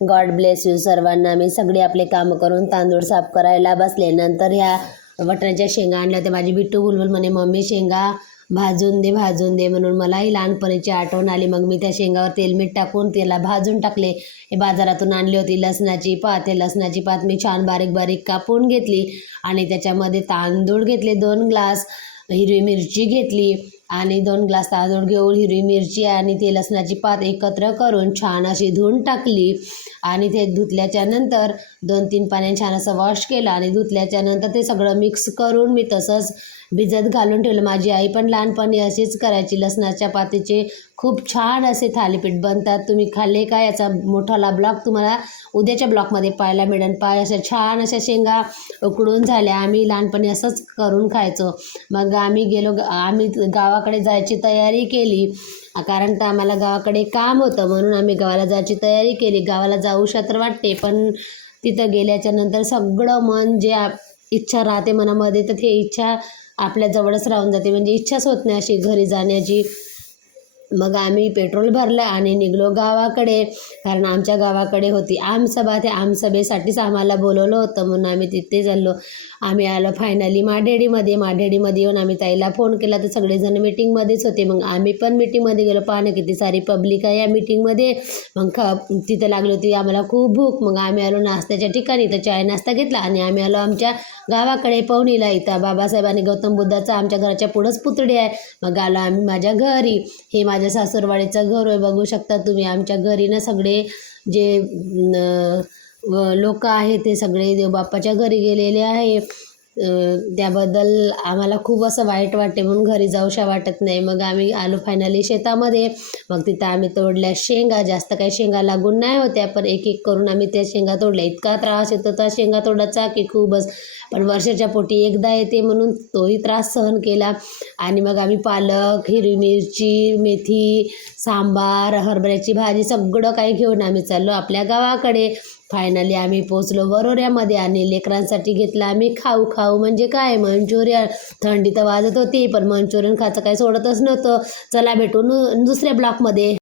God bless you सर्वांना. मी सगळे आपले कामं करून तांदूळ साफ करायला बसले. नंतर ह्या वाटाण्याच्या शेंगा आणल्या होत्या. माझी बिट्टू बुलबुल म्हणे मम्मी शेंगा भाजून दे म्हणून मलाही लहानपणीची आठवण आली. मग मी त्या शेंगावर तेल मीठ टाकून त्याला भाजून टाकले. हे बाजारातून आणली होती लसणाची पात. हे लसणाची पात मी छान बारीक बारीक कापून घेतली आणि त्याच्यामध्ये तांदूळ घेतले 2 ग्लास, हिरवी मिरची घेतली आणि 2 ग्लास तांदूळ घेऊन हिरवी मिरची आणि ते लसणाची पात एकत्र करून छान अशी धुवून टाकली आणि ते धुतल्याच्या नंतर 2-3 पाण्याने छान असं वॉश केलं आणि धुतल्याच्या नंतर ते सगळं मिक्स करून मी तसंच भिजत घालून ठेवलं. माझी आई पण लहानपणी अशीच करायची. लसणाच्या पातीचे खूप छान असे थालीपीठ बनतात. तुम्ही खाल्ले का? याचा मोठाला ब्लॉग तुम्हाला उद्याच्या ब्लॉगमध्ये पाहायला मिळेल. अशा छान अशा शेंगा उकडून झाल्या. आम्ही लहानपणी असंच करून खायचो. मग आम्ही गावाकडे जायची तयारी केली, कारण तर आम्हाला गावाकडे काम होतं म्हणून आम्ही गावाला जायची तयारी केली. गावाला जाऊशा तर वाटते, पण तिथं गेल्याच्या नंतर सगळं मन जे इच्छा राहते मनामध्ये तर ते इच्छा आपल्या जवळच राहून जाते. म्हणजे इच्छाच होत नाही अशी घरी जाण्याची. मग आम्ही पेट्रोल भरलं आणि निघलो गावाकडे, कारण आमच्या गावाकडे होती आमसभा. त्या आमसभेसाठीच आम्हाला बोलवलं होतं म्हणून आम्ही तिथे चाललो. आम्ही आलो फायनली माढेडीमध्ये येऊन आम्ही ताईला फोन केला तर सगळेजण मीटिंगमध्येच होते. मग आम्ही पण मीटिंगमध्ये गेलो. पाहणं किती सारी पब्लिक आहे या मीटिंगमध्ये. मग तिथं लागली होती आम्हाला खूप भूक. मग आम्ही आलो नाश्त्याच्या ठिकाणी, तर चाय नाश्ता घेतला आणि आम्ही आलो आमच्या गावाकडे पवनीला. इथं बाबासाहेबांनी गौतम बुद्धाचा आमच्या घराच्या पुढंच पुतळे आहे. मग आलो आम्ही माझ्या घरी. हे माझ्या सासूरवाडीचं घर आहे, बघू शकता तुम्ही. आमच्या घरी ना सगळे जे लोक आहेत ते सगळे देवबाप्पाच्या घरी गेलेले आहे. त्याबद्दल आम्हाला खूप असं वाईट वाटते म्हणून घरी जाऊशा वाटत नाही. मग आम्ही आलो फायनली शेतामध्ये. मग तिथं आम्ही तोडल्या शेंगा. जास्त काही शेंगा लागून नाही होत्या, पण एक एक करून आम्ही त्या शेंगा तोडल्या. इतका त्रास येतो त्या शेंगा तोडायचा की खूपच, पण वर्षाच्या पोटी एकदा येते म्हणून तोही त्रास सहन केला. आणि मग आम्ही पालक, हिरवी मिरची, मेथी, सांबार, हरभऱ्याची भाजी सगळं काही घेऊन आम्ही चाललो आपल्या गावाकडे. फायनली आम्ही पोचलो वरोऱ्यामध्ये आणि लेकरांसाठी घेतलं आम्ही खाऊ म्हणजे काय, मंचुरियन. थंडी तर वाजत होती पण मंचुरियन खायचं काही सोडतच नव्हतं. चला भेटून दुसऱ्या ब्लॉकमध्ये.